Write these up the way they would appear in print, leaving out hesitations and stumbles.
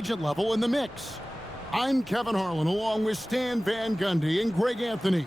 collegiate level in the mix. I'm Kevin Harlan, along with Stan Van Gundy and Greg Anthony.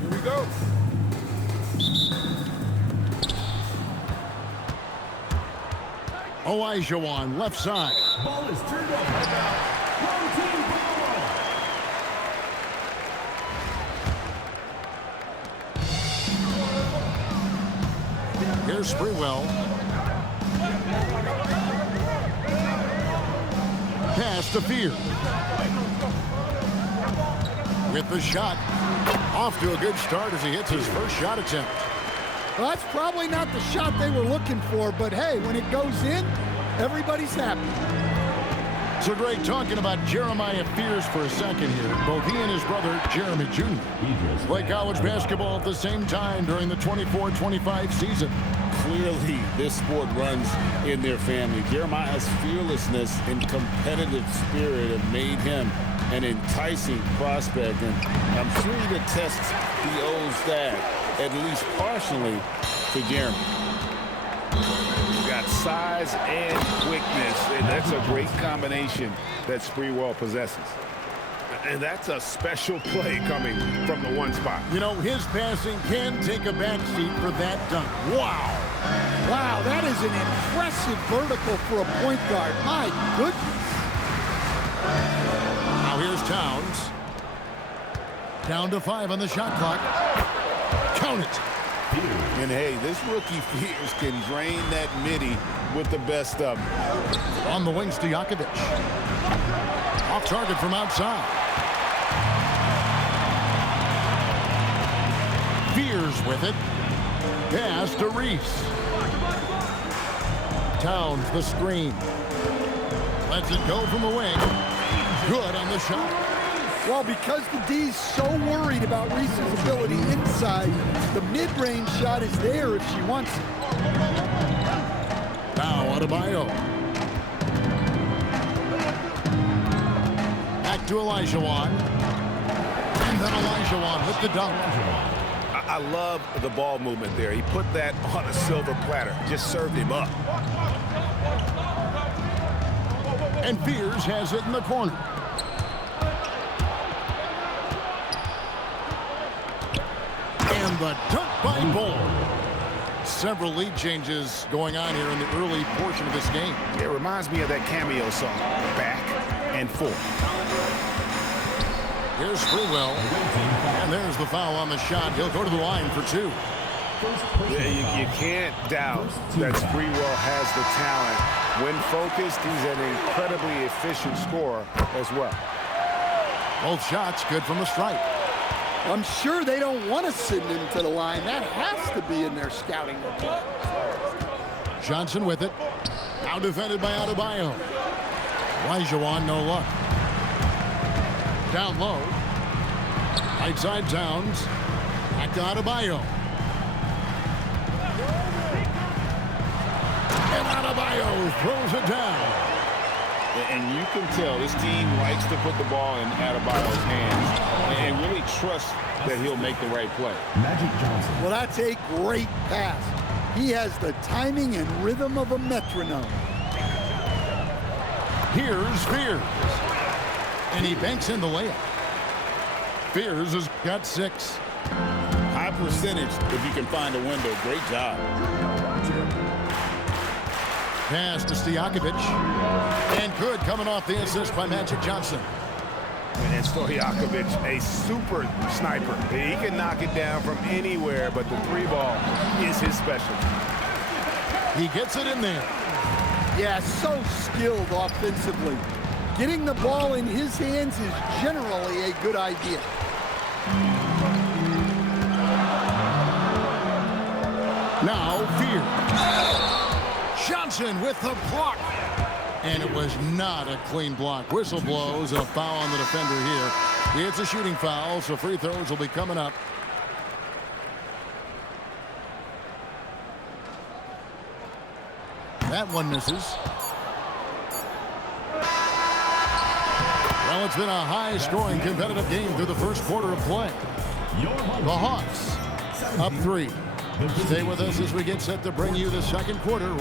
Here we go. Olajuwon, left side. Ball is turned up. Home team ball. Here's Sprewell. Pass to Fear. With the shot. Off to a good start as he hits his first shot attempt. Well, that's probably not the shot they were looking for, but hey, when it goes in, everybody's happy. So, Greg, talking about Jeremiah Fears for a second here. Both he and his brother, Jeremy Jr., play college basketball at the same time during the 24-25 season. Clearly, this sport runs in their family. Jeremiah's fearlessness and competitive spirit have made him an enticing prospect, and I'm sure he attests he owes that, at least partially, to Jeremy. He's got size and quickness, and that's a great combination that Sprewell possesses. And that's a special play coming from the one spot. You know, his passing can take a backseat for that dunk. Wow. Wow, that is an impressive vertical for a point guard. My goodness. Now here's Towns. Down to 5 on the shot clock. Count it. And hey, this rookie Fears can drain that midi with the best of them. On the wings to Stojakovic. Off target from outside. Fears with it. Pass to Reese. Towns the screen. Lets it go from the wing. Good on the shot. Well, because the D's so worried about Reese's ability inside, the mid-range shot is there if she wants it. Now Adebayo. Back to Olajuwon. And then Olajuwon with the dunk. I love the ball movement there. He put that on a silver platter. Just served him up. And Fears has it in the corner. And the dunk by Bull. Several lead changes going on here in the early portion of this game. It reminds me of that cameo song, Back and Forth. Here's Sprewell. And there's the foul on the shot. He'll go to the line for 2. Yeah, you can't doubt that Sprewell has the talent. When focused, he's an incredibly efficient scorer as well. Both shots good from the stripe. I'm sure they don't want to send him to the line. That has to be in their scouting report. Johnson with it. Now defended by Adebayo. Olajuwon, no luck. Down low. Right side Towns. Back to Adebayo. And Adebayo throws it down. And you can tell this team likes to put the ball in Adebayo's hands and really trust that he'll make the right play. Magic Johnson. Well, that's a great pass. He has the timing and rhythm of a metronome. Here's Fears. And he banks in the layup. Fears has got 6. High percentage if you can find a window. Great job. Pass to Stojakovic. And good coming off the assist by Magic Johnson. And Stojakovic, a super sniper. He can knock it down from anywhere, but the 3-ball is his specialty. He gets it in there. Yeah, so skilled offensively. Getting the ball in his hands is generally a good idea. Now Fear. Johnson with the block. And it was not a clean block. Whistle blows and a foul on the defender here. It's a shooting foul, so free throws will be coming up. That one misses. Well, it's been a high-scoring, competitive game through the first quarter of play. The Hawks up 3. Stay with us as we get set to bring you the second quarter.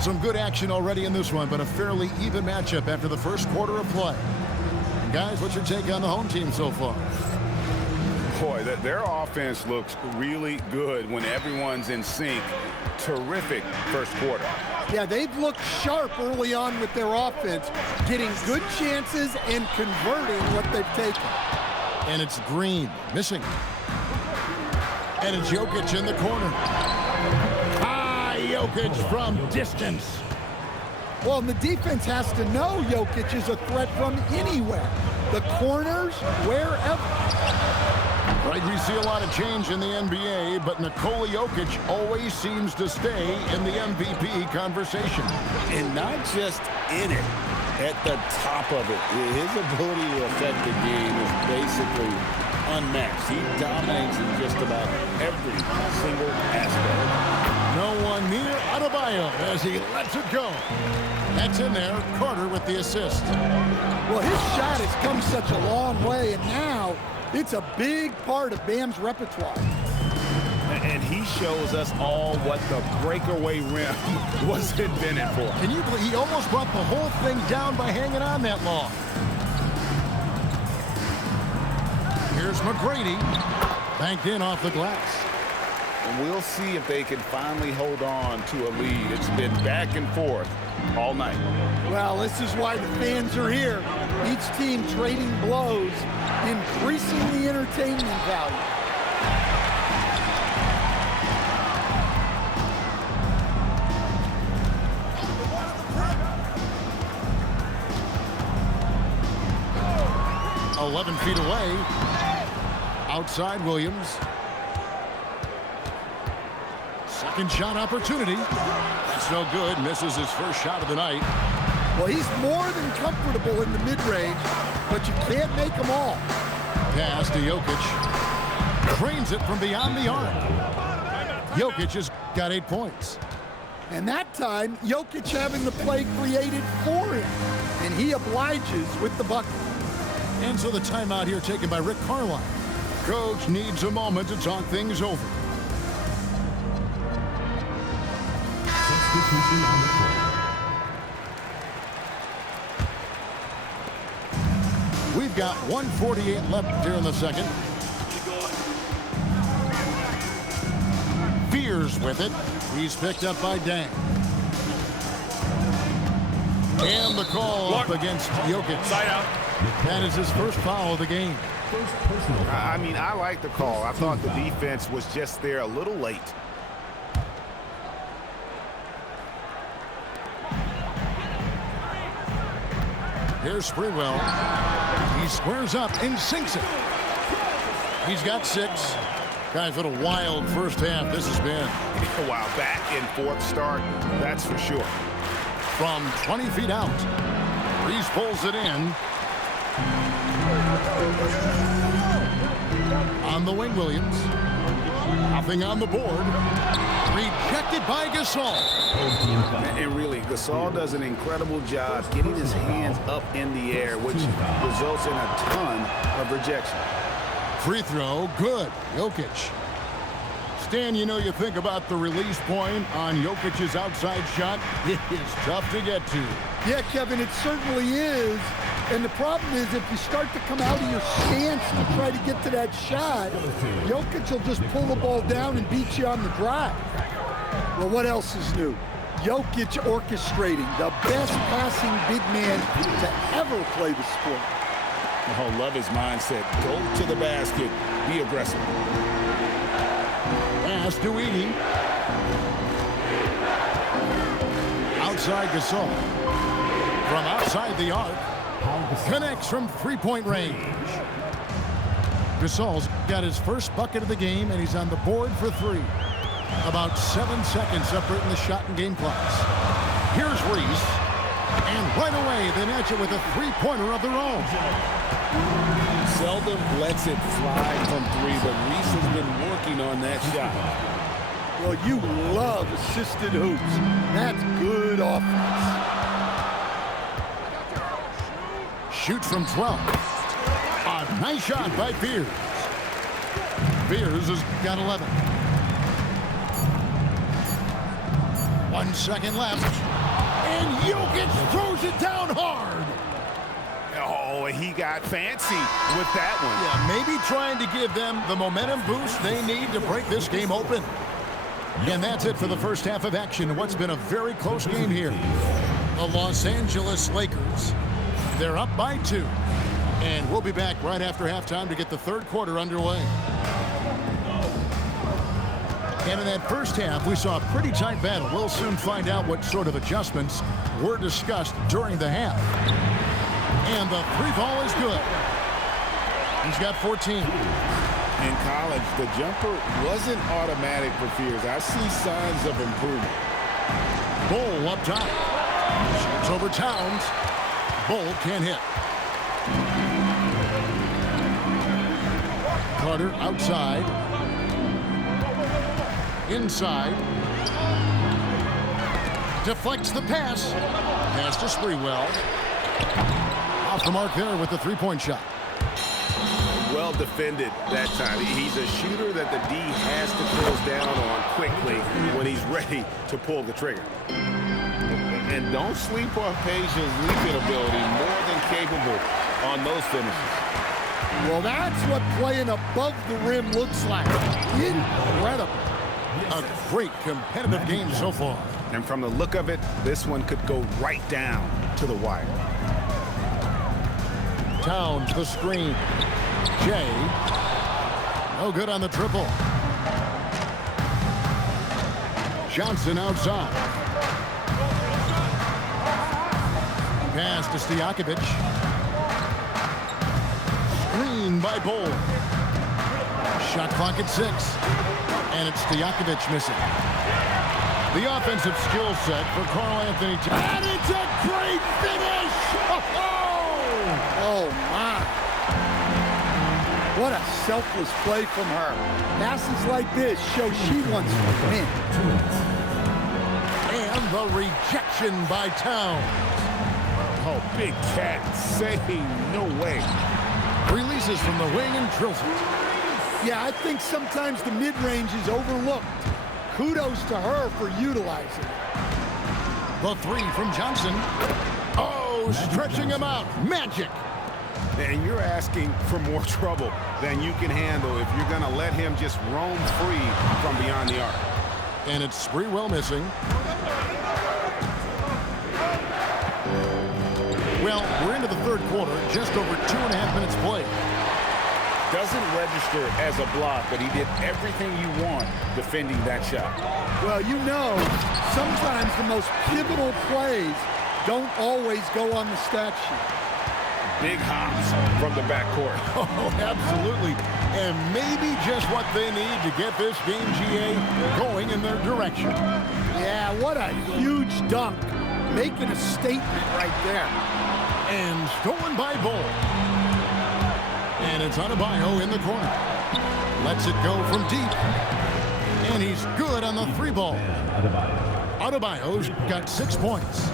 Some good action already in this one, but a fairly even matchup after the first quarter of play. Guys, what's your take on the home team so far? Boy, their offense looks really good when everyone's in sync. Terrific first quarter. Yeah, they've looked sharp early on with their offense, getting good chances and converting what they've taken. And it's Green, missing. And it's Jokic in the corner. Jokic from distance. Well, and the defense has to know Jokic is a threat from anywhere. The corners, wherever. Right, we see a lot of change in the NBA, but Nikola Jokic always seems to stay in the MVP conversation. And not just in it, at the top of it. His ability to affect the game is basically unmatched. He dominates in just about every single aspect. No one near Adebayo as he lets it go. That's in there. Carter with the assist. Well, his shot has come such a long way, and now it's a big part of Bam's repertoire. And he shows us all what the breakaway rim was invented for. Can you believe he almost brought the whole thing down by hanging on that long? Here's McGrady. Banked in off the glass. And we'll see if they can finally hold on to a lead. It's been back and forth all night. Well, this is why the fans are here. Each team trading blows, increasing the entertainment value. "11 feet away." Outside Williams. Second shot opportunity. That's no good. Misses his first shot of the night. Well, he's more than comfortable in the mid-range, but you can't make them all. Pass to Jokic. Trains it from beyond the arc. Jokic has got 8 points. And that time, Jokic having the play created for him. And he obliges with the bucket. And so the timeout here taken by Rick Carlisle. Coach needs a moment to talk things over. Substitution on the court. We've got 1:48 left here in the second. Fears with it. He's picked up by Dang. And the call up against Jokic. Side out. That is his first foul of the game. I mean, I like the call. I thought the defense was just there a little late. Here's Sprewell. He squares up and sinks it. He's got 6. Guys, what a wild first half this has been. Wow, back in fourth start, that's for sure. From 20 feet out, Reese pulls it in. On the wing, Williams. Nothing on the board. Rejected by Gasol. And really, Gasol does an incredible job getting his hands up in the air, which results in a ton of rejection. Free throw, good. Jokic. Stan, you know, you think about the release point on Jokic's outside shot. It is tough to get to. Yeah, Kevin, it certainly is. And the problem is if you start to come out of your stance to try to get to that shot, Jokic will just pull the ball down and beat you on the drive. Well, what else is new? Jokic orchestrating the best passing big man to ever play the sport. Oh, love his mindset. Go to the basket. Be aggressive. Pass to Edey. Outside Gasol. From outside the arc. Connects from three-point range. Gasol's got his first bucket of the game, and he's on the board for 3. About 7 seconds separating the shot and game clocks. Here's Reese. And right away, they match it with a three-pointer of their own. Seldom lets it fly from 3, but Reese has been working on that shot. Well, you love assisted hoops. That's good offense. shoots from 12. A nice shot by Fears. Fears has got 11. 1 second left. And Jokic throws it down hard. Oh, he got fancy with that one. Yeah, maybe trying to give them the momentum boost they need to break this game open. And that's it for the first half of action. What's been a very close game here. The Los Angeles Lakers, they're up by 2. And we'll be back right after halftime to get the third quarter underway. And in that first half, we saw a pretty tight battle. We'll soon find out what sort of adjustments were discussed during the half. And the 3-ball is good. He's got 14. In college, the jumper wasn't automatic for Fears. I see signs of improvement. Bull up top. Shoots over Towns. Bull can't hit. Carter outside. Inside. Deflects the pass. Pass to Sprewell. Off the mark there with the three-point shot. Well defended that time. He's a shooter that the D has to close down on quickly when he's ready to pull the trigger. And don't sleep on Peja's leaping ability, more than capable on those finishes. Well, that's what playing above the rim looks like. Incredible. A great competitive game so far. And from the look of it, this one could go right down to the wire. Towns, the screen. Jay. No good on the triple. Johnson outside. Pass to Stojakovic. Screen by Bull. Shot clock at 6. And it's Stojakovic missing. The offensive skill set for Karl Anthony Towns. And it's a great finish! Oh, my. What a selfless play from her. Passes like this show she wants to win. And the rejection by Towns. Oh, big cat saying no way. Releases from the wing and drills it. Yeah, I think sometimes the mid-range is overlooked. Kudos to her for utilizing it. The 3 from Johnson. Oh, stretching him out. Magic. And you're asking for more trouble than you can handle if you're going to let him just roam free from beyond the arc. And it's Sprewell missing. Well, we're into the third quarter, just over 2.5 minutes played. Doesn't register as a block, but he did everything you want defending that shot. Well, you know, sometimes the most pivotal plays don't always go on the stat sheet. Big hops from the backcourt. Oh, absolutely. And maybe just what they need to get this game, GA, going in their direction. Yeah, what a huge dunk. Making a statement right there. And stolen by Bull. And it's Adebayo in the corner. Lets it go from deep. And he's good on the 3-ball. Adebayo's got 6 points.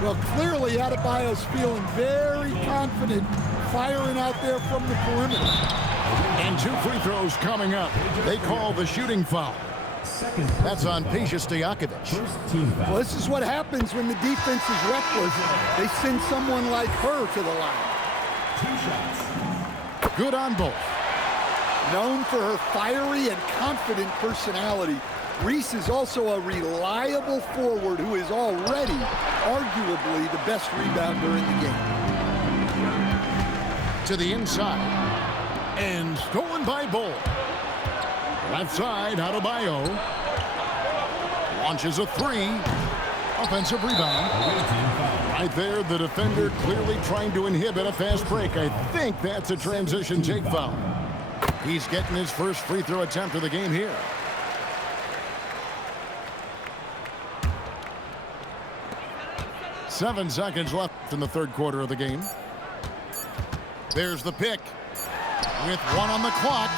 Well, clearly Adebayo's feeling very confident firing out there from the perimeter. And 2 free throws coming up. They call the shooting foul. That's on Peja Stojakovic. Well, this is what happens when the defense is reckless. They send someone like her to the line. Good on both. Known for her fiery and confident personality, Reese is also a reliable forward who is already arguably the best rebounder in the game. To the inside. And stolen by Bull. Left side, Adebayo. Launches a 3. Offensive rebound. Right there, the defender clearly trying to inhibit a fast break. I think that's a transition take foul. He's getting his first free throw attempt of the game here. Seven seconds left in the third quarter of the game. There's the pick with 1 on the clock.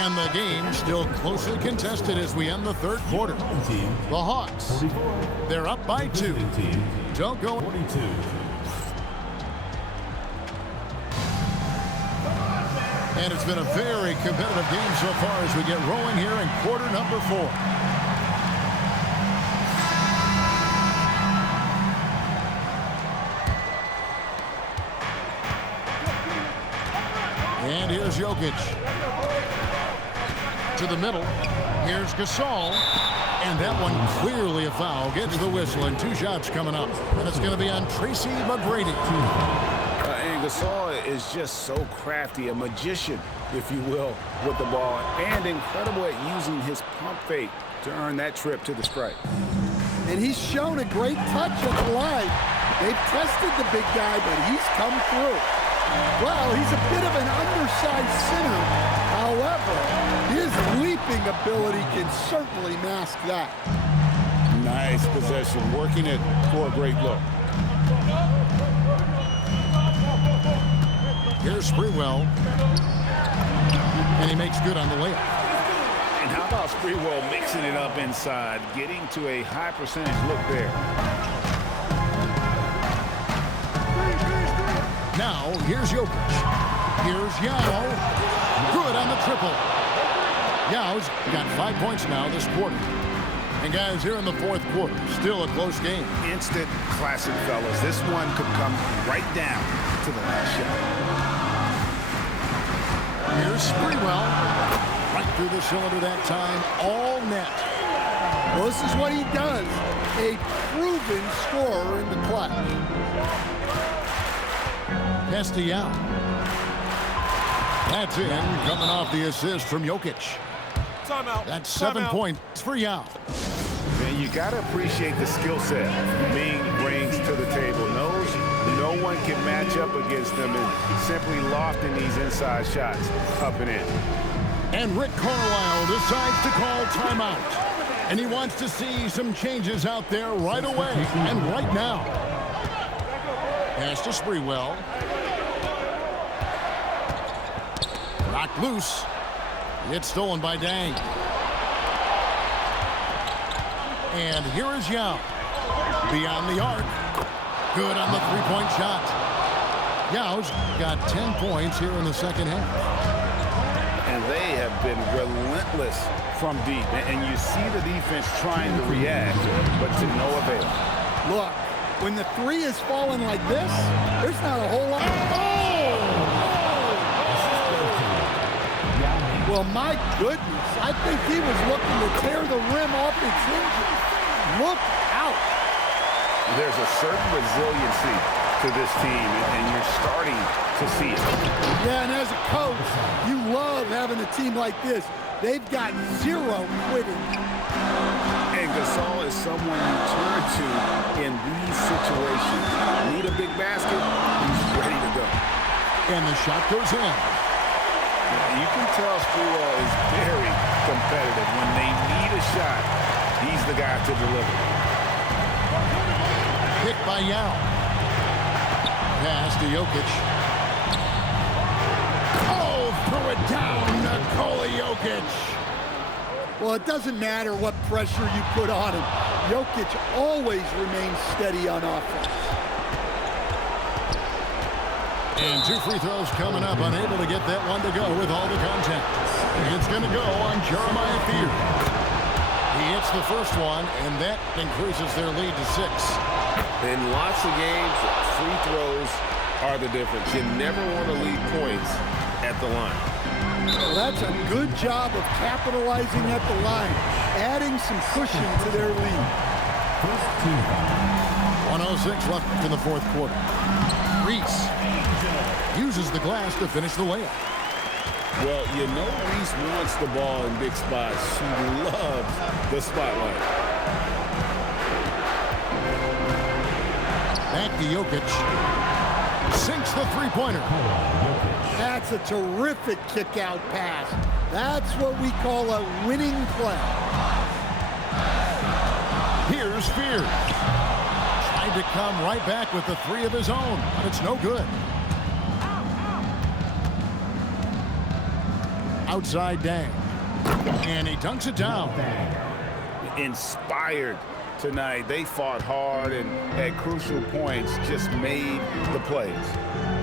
And the game still closely contested as we end the third quarter. The Hawks, they're up by 2. Don't go. And it's been a very competitive game so far as we get rolling here in quarter number 4. And here's Jokic. To the middle. Here's Gasol. And that one clearly a foul. Gets the whistle, and 2 shots coming up. And it's going to be on Tracy McGrady. And Gasol is just so crafty, a magician, if you will, with the ball, and incredible at using his pump fake to earn that trip to the stripe. And he's shown a great touch at the line. They've tested the big guy, but he's come through. Well, he's a bit of an undersized center. However, his leaping ability can certainly mask that. Nice possession, working it for a great look. Here's Sprewell. And he makes good on the layup. And how about Sprewell mixing it up inside, getting to a high percentage look there. Now, here's Jokic. Here's Yao. Good on the triple. Yao's got 5 points now this quarter. And guys, here in the 4th quarter, still a close game. Instant classic, fellas. This one could come right down to the last shot. Here's Sprewell. Right through the cylinder that time. All net. Well, this is what he does. A proven scorer in the clutch. Pass to Yao. That's in, coming off the assist from Jokic. Timeout. That's 7 points for Yao. And you got to appreciate the skill set Ming brings to the table. Knows no one can match up against them and simply lofting these inside shots up and in. And Rick Carlisle decides to call timeout. And he wants to see some changes out there right away and right now. Pass to Sprewell. Knocked loose. It's stolen by Dang. And here is Yao. Beyond the arc. Good on the 3-point shot. Yao's got 10 points here in the second half. And they have been relentless from deep. And you see the defense trying to react, but to no avail. Look, when the 3 is falling like this, there's not a whole lot. Well, my goodness, I think he was looking to tear the rim off its hinges. Look out. There's a certain resiliency to this team, and you're starting to see it. Yeah, and as a coach, you love having a team like this. They've got 0 quitting. And Gasol is someone you turn to in these situations. Need a big basket, he's ready to go. And the shot goes in. You can tell Sprewell is very competitive. When they need a shot, he's the guy to deliver. Hit by Yao. Pass to Jokic. Oh, throw it down, Nikola Jokic. Well, it doesn't matter what pressure you put on him. Jokic always remains steady on offense. And 2 free throws coming up, unable to get that one to go with all the contact. It's going to go on Jeremiah Fear. He hits the first one, and that increases their lead to 6. In lots of games, free throws are the difference. You never want to leave points at the line. Well, that's a good job of capitalizing at the line, adding some cushion to their lead. 1:06 left in the 4th quarter. Reese uses the glass to finish the layup. Well, you know Reese wants the ball in big spots. She loves the spotlight. Back to Jokic. Sinks the 3-pointer. That's a terrific kick-out pass. That's what we call a winning play. Here's Fear. Tried to come right back with the 3 of his own, but it's no good. Outside Dang. And he dunks it down. Inspired tonight. They fought hard and at crucial points just made the plays.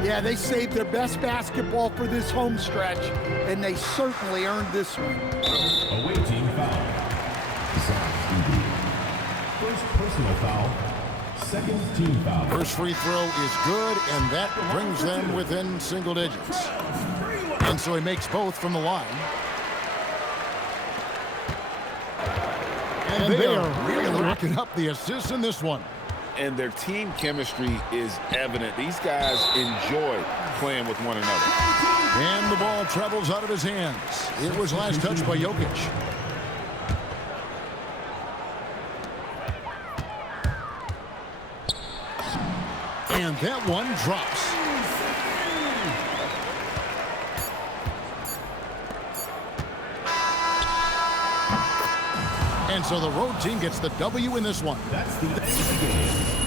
Yeah, they saved their best basketball for this home stretch, and they certainly earned this one. Away team foul. First personal foul. Second team foul. First free throw is good, and that brings them within single digits. And so he makes both from the line. And they are really racking up the assists in this one. And their team chemistry is evident. These guys enjoy playing with one another. And the ball travels out of his hands. It was last touched by Jokic. And that one drops. And so the road team gets the W in this one. That's the end of the game.